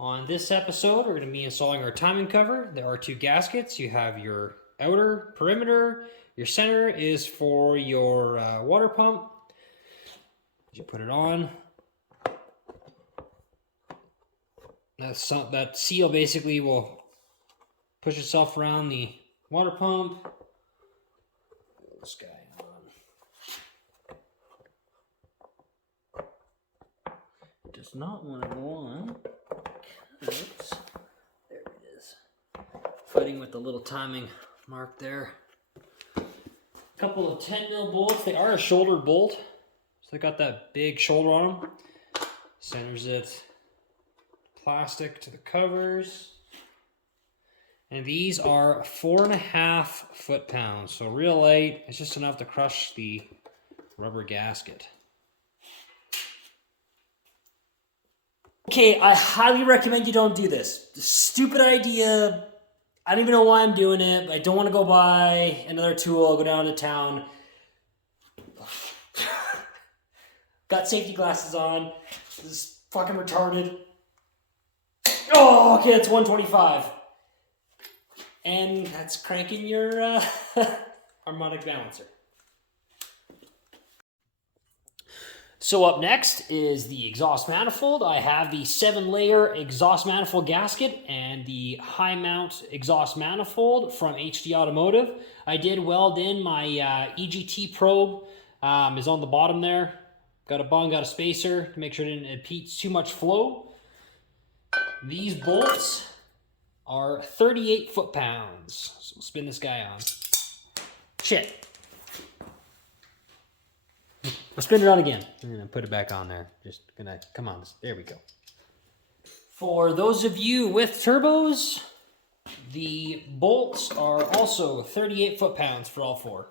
On this episode, we're going to be installing our timing cover. There are two gaskets. You have your outer perimeter. Your center is for your water pump. You put it on. That seal basically will push itself around the water pump. Put this guy on. It does not want to go on. Oops. There it is. Fighting with the little timing mark there. A couple of 10mm bolts. They are a shoulder bolt, so they got that big shoulder on them. Centers it. Plastic to the covers. And these are 4.5 foot-pounds, so real light. It's just enough to crush the rubber gasket. Okay, I highly recommend you don't do this. Stupid idea. I don't even know why I'm doing it, but I don't want to go buy another tool, go down to town. Got safety glasses on. This is fucking retarded. Oh, okay, it's 125. And that's cranking your harmonic balancer. So up next is the exhaust manifold. I have the 7-layer exhaust manifold gasket and the high mount exhaust manifold from HD Automotive. I did weld in my EGT probe, is on the bottom there. Got a bung, got a spacer to make sure it didn't impede too much flow. These bolts are 38 foot-pounds. So we'll spin this guy on. Shit. We'll spin it on again. I'm gonna put it back on there. Just gonna, come on, there we go. For those of you with turbos, the bolts are also 38 foot-pounds for all four.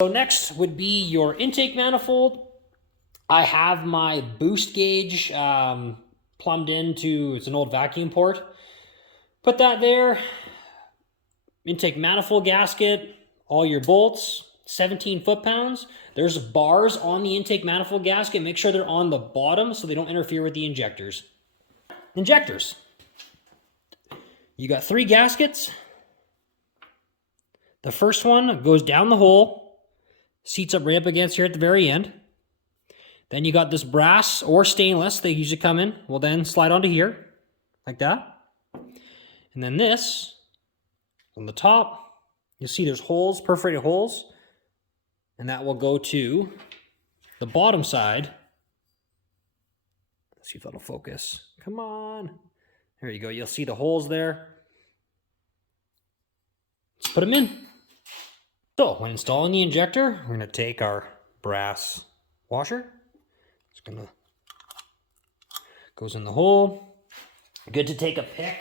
So next would be your intake manifold. I have my boost gauge plumbed into, it's an old vacuum port. Put that there. Intake manifold gasket, all your bolts, 17 foot-pounds. There's bars on the intake manifold gasket. Make sure they're on the bottom so they don't interfere with the injectors. Injectors. You got 3 gaskets. The first one goes down the hole, seats up right up against here at the very end. Then you got this brass or stainless, they usually come in, will then slide onto here, like that. And then this, on the top, you'll see there's holes, perforated holes, and that will go to the bottom side. Let's see if that'll focus. Come on. There you go. You'll see the holes there. Let's put them in. So when installing the injector, we're going to take our brass washer. It's going to goes in the hole. Good to take a pick.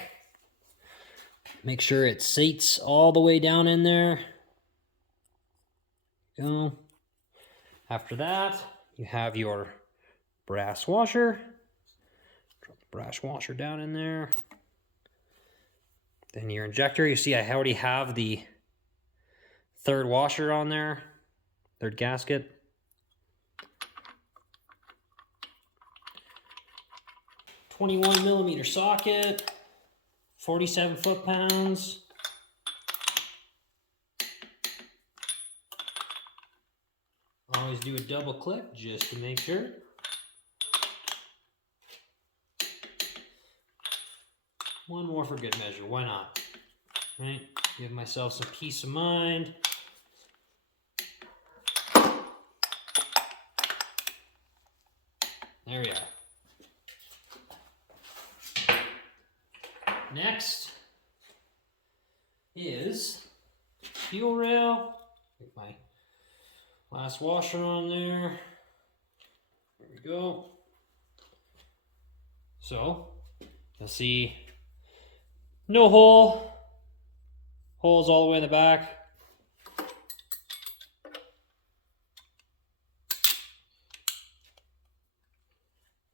Make sure it seats all the way down in there. Go. After that, you have your brass washer. Drop the brass washer down in there. Then your injector. You see I already have the third washer on there. Third gasket. .21mm socket. 47 foot-pounds. Always do a double click just to make sure. One more for good measure, why not? Right? Give myself some peace of mind. There we are. Next is fuel rail. Get my last washer on there. There we go. So you'll see no hole. Holes all the way in the back.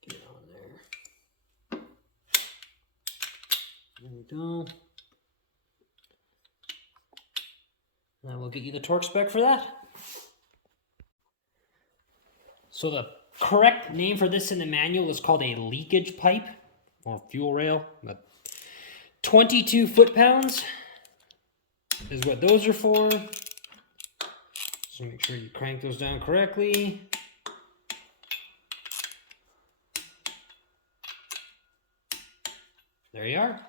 Get it on there. There we go. And we'll get you the torque spec for that. So the correct name for this in the manual is called a leakage pipe. or fuel rail. But 22 foot-pounds is what those are for. So make sure you crank those down correctly. There you are.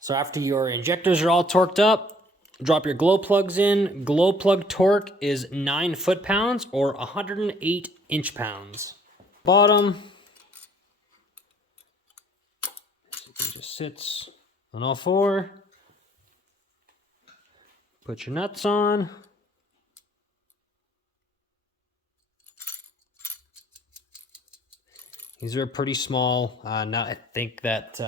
So after your injectors are all torqued up, drop your glow plugs in. Glow plug torque is 9 foot-pounds or 108 inch-pounds. Bottom. It just sits on all four. Put your nuts on. These are pretty small. Now I think that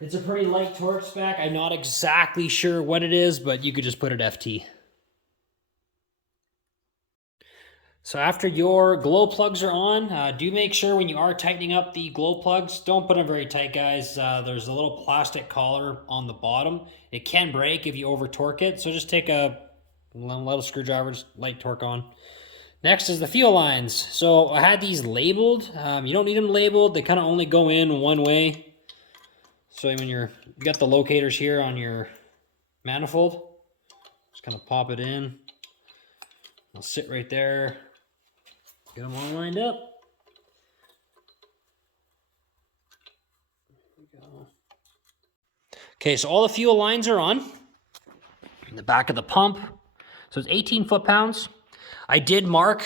it's a pretty light torque spec. I'm not exactly sure what it is, but you could just put it FT. So after your glow plugs are on, do make sure when you are tightening up the glow plugs, don't put them very tight, guys. There's a little plastic collar on the bottom. It can break if you over torque it, so just take a little screwdriver, just light torque on. Next is the fuel lines. So I had these labeled. You don't need them labeled. They kind of only go in one way. So when you got the locators here on your manifold, just kind of pop it in. It'll sit right there. Get them all lined up. There we go. Okay, so all the fuel lines are on. In the back of the pump. So it's 18 foot-pounds. I did mark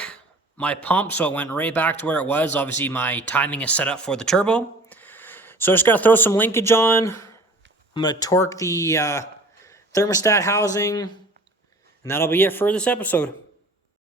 my pump, so it went right back to where it was. Obviously, my timing is set up for the turbo. So I just got to throw some linkage on. I'm going to torque the thermostat housing, and that'll be it for this episode.